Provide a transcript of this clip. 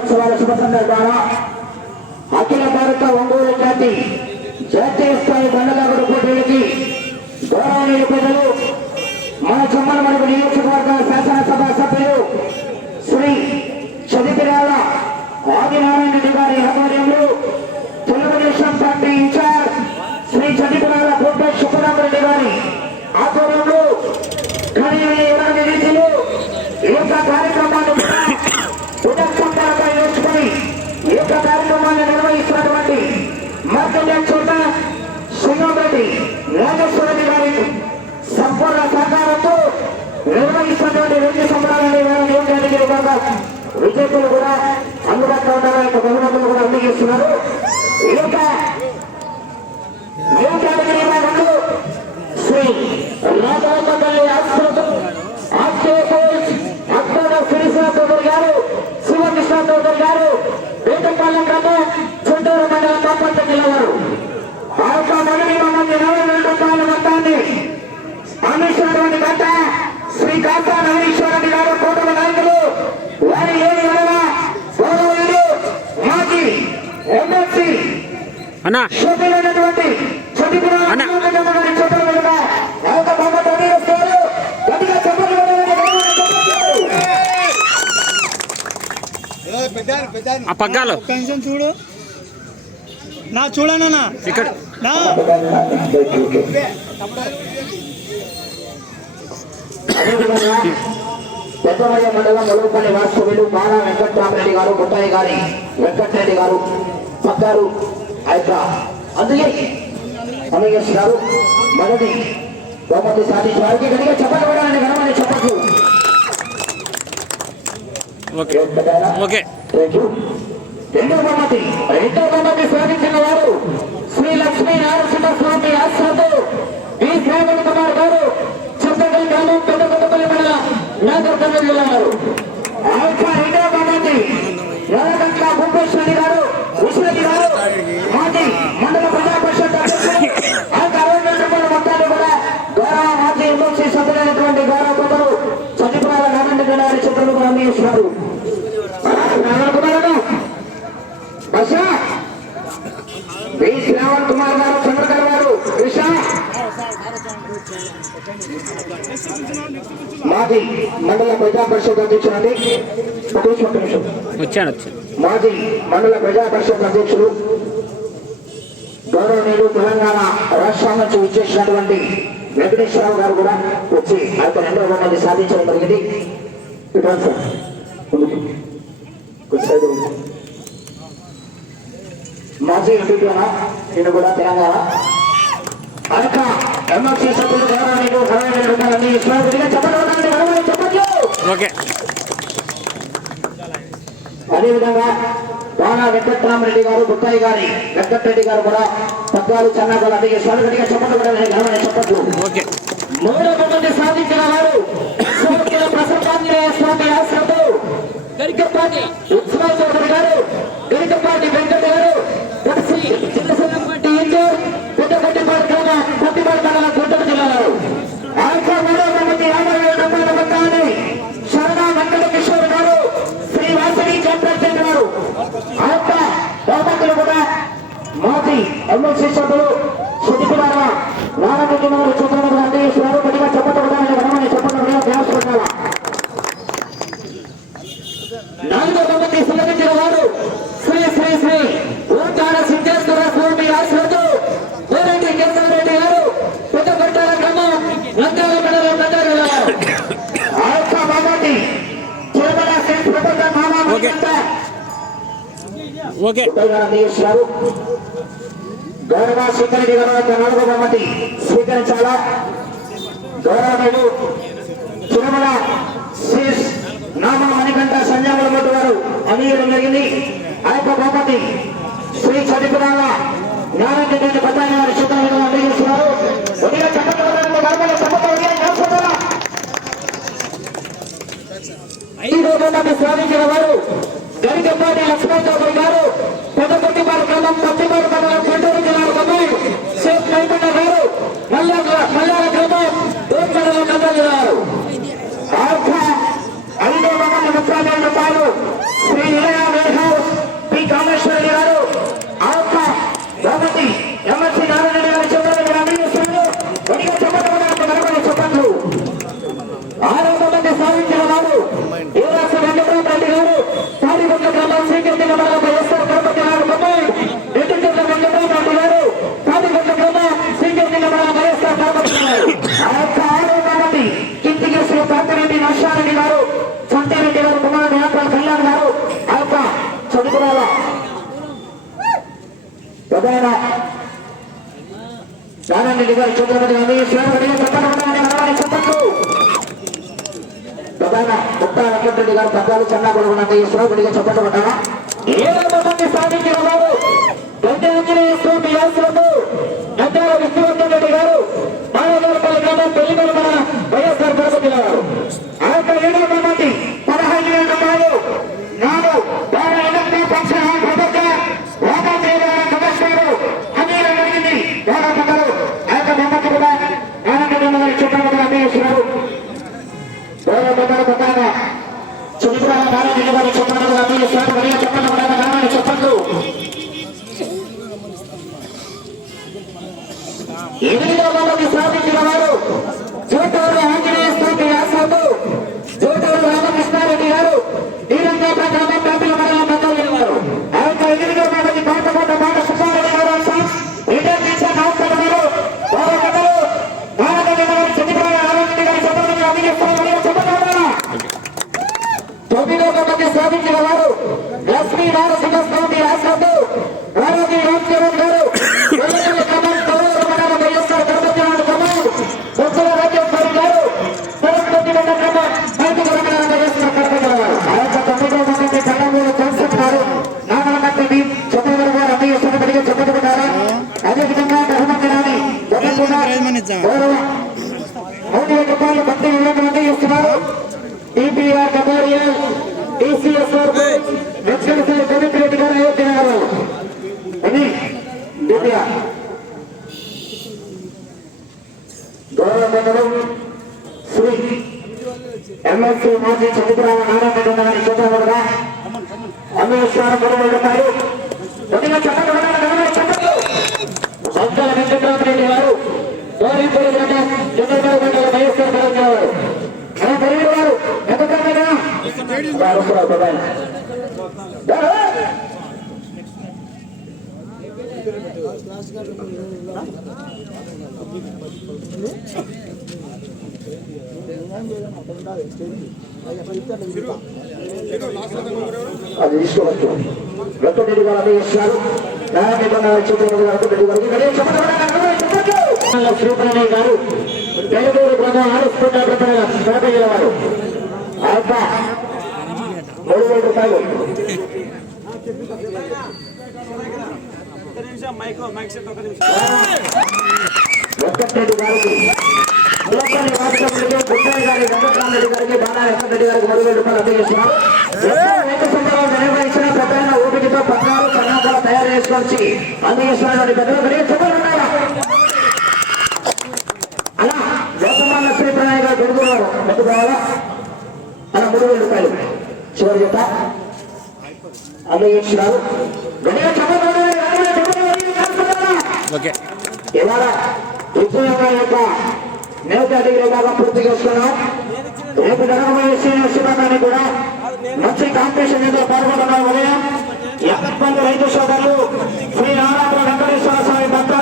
దినోత్సవాల శుభ సందర్భాన అఖిల భారత ఒంగోలు జాతి జాతీయ స్థాయి బండలాగుడు పోటీలకి గౌరవనీయ ప్రజలు మన చమ్మలమడుగు నియోజకవర్గ శాసనసభ సభ్యులు శ్రీ చదిపిరాల ఆదినారాయణ రెడ్డి గారి ఆధ్వర్యంలో తెలుగుదేశం పార్టీ ఇన్ఛార్జ్ శ్రీ చదిపిరాల కోట సుబ్బరామరెడ్డి గారి ఆధ్వర్యంలో కలిగిన ఇరవై రీతిలో ఈ యొక్క కార్యక్రమాన్ని కూడా ఉదస్తంభాలపై వేసుకొని ఈ యొక్క కార్యక్రమాన్ని నిర్వహిస్తున్నటువంటి మార్కెట్ చోట సింగంరెడ్డి నాగేశ్వరరెడ్డి గారి సంపూర్ణ సహకారంతో నిర్వహిస్తున్నటువంటి రెండు సంబరాలని నియోజకవర్గానికి విభాగ విజేతలు కూడా అందుబాటులో ఉన్న యొక్క బహుమతులు కూడా అందజేస్తున్నారు. ఈ యొక్క నియోజకవర్గ విభాగంలో శ్రీ రాజాపల్లి ఆశ్రమం ఆశ్రయ కోచ్ అక్కడ శ్రీశ్వర చౌదరి గారు శివకృష్ణ చౌదరి గారు వేటపాలెం గ్రామం చుట్టూరు మండలం బాపట్ల జిల్లా వారు ఆ యొక్క మొదటి మంది ఇరవై వేల రూపాయల మొత్తాన్ని అందిస్తున్నటువంటి గంట శ్రీ కాంతా నవీశ్వరరెడ్డి గారు కూటమి నాయకులు వారి వేల గౌరవీయులు మాజీ ఎమ్మెల్సీ అన్నా. సభ్యులైనటువంటి ఆ పగ్గాలు. చూడు. నా చూడనా ఇక్కడ. నా. పెద్దమయ్య మండలం ములుగుపల్లి వాస్తవ్యులు బాలా వెంకట్రామరెడ్డి గారు ముట్టాయి గారి వెంకటరెడ్డి గారు పక్కారు ఆ యొక్క అందుకే అమేష్ గారు మొదటి బహుమతి సాధించిన వారికి చెప్పట్లు కొట్టాలని గణమని యూ రెండో బహుమతి రెండో బహుమతి సాధించిన వారు శ్రీ లక్ష్మీ నరసింహస్వామి ఆశ్రతో శ్రావణ్ కుమార్ గారు చింతకల్ గ్రామం పెద్దకొత్తపల్లి మండలం నాగర్ కర్నూలు జిల్లా వారు ఆ యొక్క రెండో బహుమతి భూపేశ్వరి గారు విశ్వతి గారు మాజీ మండల ప్రజా పరిషత్ మొత్తాన్ని కూడా గౌరవ మాజీ ఎమ్మెల్సీ సభ్యులైనటువంటి గౌరవ పెద్దలు నారాయణ గారి కూడా శ్రావణ్ కుమార్ గారు శ్రావణ్ కుమార్ గారు మాది మండల ప్రజా పరిషత్ నిమిషం వచ్చాను మాజీ మండల ప్రజా పరిషత్ అధ్యక్షులు గౌరవనీయులు తెలంగాణ రాష్ట్రం నుంచి విచ్చేసినటువంటి వెంకటేశ్వరరావు గారు కూడా వచ్చి యొక్క రెండవ బహుమతి సాధించడం జరిగింది. మాజీ ఎంపీగా నేను కూడా తెలంగాణ. ఆ యొక్క ఓకే అదేవిధంగా బాణా వెంకట్రామరెడ్డి గారు బుట్టాయి గారి వెంకటరెడ్డి గారు కూడా పద్నాలు చెన్నాగోలు అడిగే స్వామిగడిగా చెప్పట్లు కూడా ఘనమైన చెప్పట్లు ఓకే. మూడో మంది సాధించిన నాలుగో బహుమతి సులభించిన వారు శ్రీ శ్రీ శ్రీ ఓంకార సిద్ధేశ్వర స్వామి ఆశ్రమంతో కోరెడ్డి కేశవరెడ్డి గారు పెద్ద పట్టాల గ్రామం లంకాల మండలం బహుమతి తిరుమల శ్రీ ఓకే. గౌరవ స్వీకరించిన తర్వాత నాలుగో బహుమతి స్వీకరించాలా? గౌరవనీయులు తిరుమల నామ మణికంఠ సంజాముల మొట్టు గారు అందించడం జరిగింది ఆ యొక్క బహుమతి శ్రీ చదిపురాల నారాయణ పట్టాణి వారి చిత్రంలో అందిస్తున్నారు ఉదయం ఐదో బహుమతి సాధించిన వారు గరికపాటి లక్ష్మణ్ చౌదరి గారు పెద్దపట్టిపాడు క్రమం పత్తిపాడు మండలం గుంటూరు జిల్లా అమ్మాయి షేక్ మైమన్న గారు మల్లాల మల్లాల గ్రామం దోర్చడలో నందల్ జిల్లా వారు. ఆ యొక్క ఐదో బహుమతి ముప్పై వేల రూపాయలు శ్రీ ఇళయ తాడిగొండ గ్రామం శ్రీకృష్ణ మండలం వైఎస్ఆర్ గణపతి నాయుడు బొమ్మాయి ఎటు చెట్ల వెంకటరామరెడ్డి గారు తాడిగొండ గ్రామం శ్రీకృష్ణ మండలం వైఎస్ఆర్ గణపతి నాయుడు ఆ యొక్క ఆరో మంది కిందికి శ్రీ పాపిరెడ్డి నర్షారెడ్డి గారు సంతారెడ్డి గారు కుమారుడు యాత్ర కళ్యాణ్ గారు ఆ యొక్క చదువుకురాల ప్రధాన నారాయణ గారు చంద్రబాబు గారి శ్రీరామరెడ్డి గారు చెప్పండి ప్రధాన ముక్తా వెంకటరెడ్డి గారు పద్నాలుగు చెన్నా కొడుకున్నది శ్రీరామరెడ్డిగా చెప్పబడ్డారా ఏడవ మంది సాధించిన వారు గంట ఆంజనేయ స్వామి యాత్రలు గంటాల విష్ణువర్ధన్ రెడ్డి గారు గ్రామం వైఎస్ఆర్ గణపతి గారు ఆ యొక్క ఏడవ మంది గౌరవ రూపాయలు ఇస్తున్నారు కబారియల్ రెడ్డి గారు అయోధ్య గారు అని గౌరవ శ్రీ ఎంఎస్సీ మాజీ నారాయణ గారి రూపాయలు కొద్దిగా చెప్పండి చెప్పండి చెప్పండి సొంతల వెంకటరామరెడ్డి గారు గౌరీపురి మండలం చంద్రబాబు మండలం వైఎస్ఆర్ గారు గారు మన పరిగణ గారు ఎంత కన్నా వారు కూడా ప్రధాన అది తీసుకోవచ్చు. వెంకటరెడ్డి గారు అదే ఇస్తున్నారు నారాయణ చంద్రబాబు గారు వెంకటరెడ్డి చెప్పండి శ్రీప్రణయ్ గారు వారు. మూడు వేల రూపాయలు. వెంకటరెడ్డి గారికి ములపల్లి వాస్తవుడికి బుద్ధయ్య గారి వెంకటరామరెడ్డి గారికి బాణా వెంకటరెడ్డి గారికి మూడు వేల రూపాయలు అందజేస్తున్నారు. నిర్వహించిన కన్నాలు తయారు చేసుకొచ్చి అందజేస్తున్నటువంటి పెద్దలు అందజేస్తున్నారు ఇవాళ ఉద్యోగ యొక్క నేత అధికారిగా పూర్తి చేస్తున్నాం రేపు జరగబోయే సీనియర్ కూడా మంచి కాంపిటీషన్ ఏదో పాల్గొంటున్నారు ఉదయం యాదప్పంలో రైతు సోదరులు శ్రీ నారాయణ వెంకటేశ్వర స్వామి భక్త